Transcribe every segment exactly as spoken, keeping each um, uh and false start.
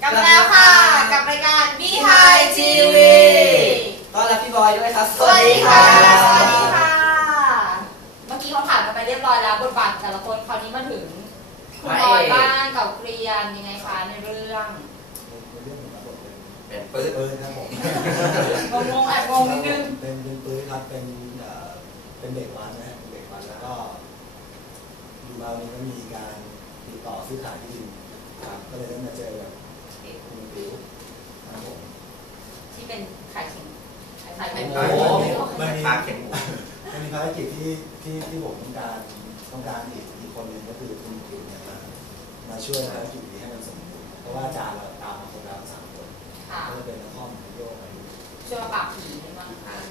กลับมาแล้วค่ะกับรายการ บี ไฮ ที วีต้อนรับพี่บอยด้วยครับสวัสดีค่ะสวัสดีค่ะเมื่อกี้เขาผ่านกันไปเรียบร้อยแล้วบทบาทแต่ละคนคราวนี้มาถึงคุณบอยบ้างกับเกรียนยังไงคะในเรื่องเป็นปื้ดปื้ดครับผมงงๆแอบงงนิดนึงเป็นเป็นปื้ดครับเป็นเป็นเด็กวัดนะเป็นเด็กวัดแล้วก็ดูเรานี้ก็มีการติดต่อซื้อขายที่ดินครับก็เลยได้มาเจอกับคุณติ๋วครับผมที่เป็นขายเข็มขายไข่หมูมันมีปลาเข็มหมูมันมีภารกิจที่ที่ที่ผมต้องการต้องการอีกอีกคนหนึ่งก็คือคุณติ๋วเนี่ยมามาช่วยภารกิจนี้ให้มันสมบูรณ์เพราะว่าอาจารย์เราตามมาครบแล้วสามคนก็จะเป็นนักข้อมโยกอะไรช่วยมาปราบผีได้บ้าง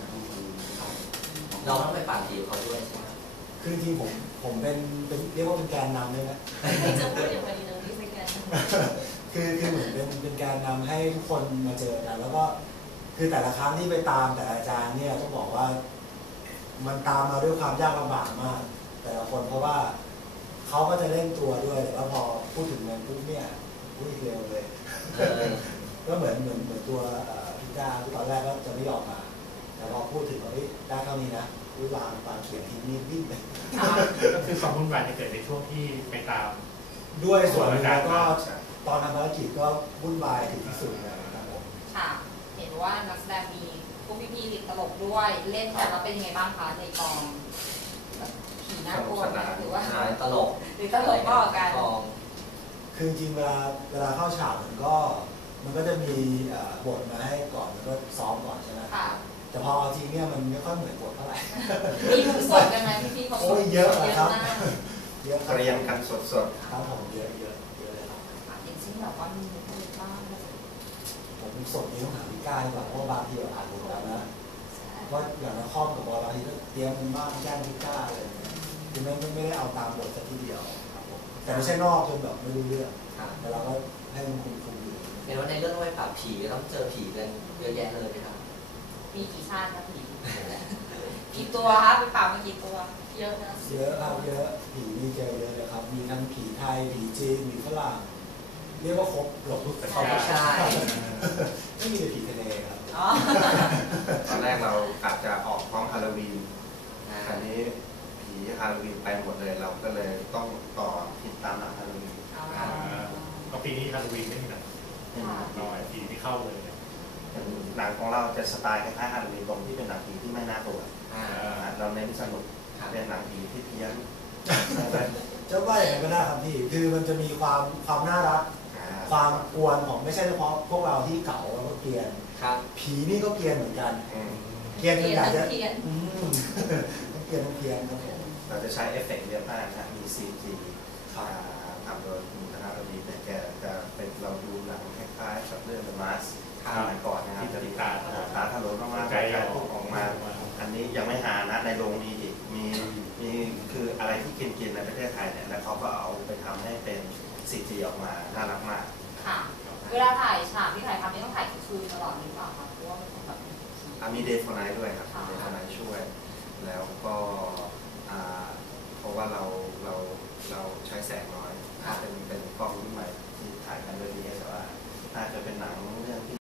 เราต้องไปปราบผีเขาด้วยใช่ไหมคือจริงผมผมเป็นเป็นเรียกว่าเป็นแกนนำเลยนะจะพูดอย่างไรดีนะพี่เป็นแกนคือคือเหมือนเป็นเป็นการนำให้ทุกคนมาเจอกันแล้วก็คือแต่ละครั้งที่ไปตามแต่อาจารย์เนี่ยต้องบอกว่ามันตามมาด้วยความยากลำบากมากแต่ละคนเพราะว่าเขาก็จะเล่นตัวด้วยแต่ว่าพอพูดถึงเงินปุ๊บเนี่ยพูดเร็วเลยก็เหมือนเหมือนเหมือนตัวพี่จ้าตอนแรกก็จะไม่ยอมมาแต่พอพูดถึงว่าได้เท่านี้นะรู้วางปางเขียนทีนี้วิ่งไปก็คือความวุ่นวายจะเกิดในช่วงที่ไปตามด้วยส่วนหนึ่งแล้วก็ตอนทำภารกิจก็วุ่นวายถึงที่สุดเลยครับผมค่ะเห็นว่านักแสดงมีพวกพี่ๆติดตลกด้วยเล่นแต่เราเป็นยังไงบ้างคะในกองผีน่ากลัวหรือว่าตลกหรือตลกก็กันคือจริงเวลาเวลาเข้าฉากมันก็มันก็จะมีบทมาให้ก่อนแล้วก็ซ้อมก่อนใช่ไหมแต่พอจริงเนี่ยมันไม่ค่อยเหมือนบทเท่าไหร่มีมุกสดกันไหมพี่ๆเขาโอ้ยเยอะครับเยอะเรียงกันสดๆครับผมเยอะเยอะเยอะเลยครับอย่างเช่นแบบว่ามีมุกอะไรบ้างผมสดนี้ต้องถามพี่ก้าดีกว่าเพราะบางทีเราอ่านบทแล้วนะว่าอย่างนักข้อมกับบอลบางทีก็เตรียมมันบ้างแจ้งพี่ก้าอะไรคือไม่ไม่ได้เอาตามบทสักทีเดียวครับผมแต่ไม่ใช่นอกจนแบบไม่รู้เรื่องแต่เราก็ให้มันคุมคุมอยู่เห็นว่าในเรื่องไปปราบผีต้องเจอผีกันเยอะแยะเลยครับมีกี่ชาติครับผีกี่ตัวครับไปปราบมากี่ตัวเยอะนะเยอะครับเยอะผีมีเจอเยอะเลยครับมีทั้งผีไทยผีจีนผีฝรั่งเรียกว่าครบหลบทุกสัญชาติไม่มีแต่ผีทะเลครับตอนแรกเราอาจจะออกพร้อมฮาโลวีนคราวนี้ผีฮาโลวีนไปหมดเลยเราก็เลยต้องต่อผิดตามหลักฮาโลวีนก็ปีนี้ฮาโลวีนไม่มีหนังน้อยผีที่เข้าเลยหนังของเราจะสไตล์คล้ายๆฮาโลวีนตรงที่เป็นหนังผีที่ไม่น่ากลัวเราเน้นสนุกเป็นหนังผีที่เพี้ยนจะว่าอย่างไรก็ได้ครับพี่คือมันจะมีความความน่ารักความกวนของไม่ใช่เฉพาะพวกเราที่เก่าแล้วก็เกลียนผีนี่ก็เกลียนเหมือนกันเกลียนจนอยากจะเกลียนเกลียนเกลียนครับเราจะใช้เอฟเฟกต์เยอะมากนะมีซีจีทำโดยคุณธนรดีแต่แกจะเป็นเราดูหนังคล้ายๆกับเรื่อง The Mask สมัยก่อนนะครับจะติดตาตาถลนมากๆใจพุ่งออกมาอันนี้ยังไม่หานะในโรงมีอีกมีมีคืออะไรที่กินๆในประเทศไทยเนี่ยแล้วเขาก็เอาไปทำให้เป็นซีจีออกมาน่ารักมากค่ะเวลาถ่ายฉากที่ถ่ายทำนี่ต้องถ่ายคืนตลอดหรือเปล่าคะเพราะว่ามันแบบมีเดย์ฟอร์ไนท์ด้วยครับเดย์ฟอร์ไนท์ช่วยแล้วก็เพราะว่าเราเราเราใช้แสงน้อยเป็นเป็นกล้องรุ่นใหม่ที่ถ่ายกันโดยดีแต่ว่าน่าจะเป็นหนังเรื่องที่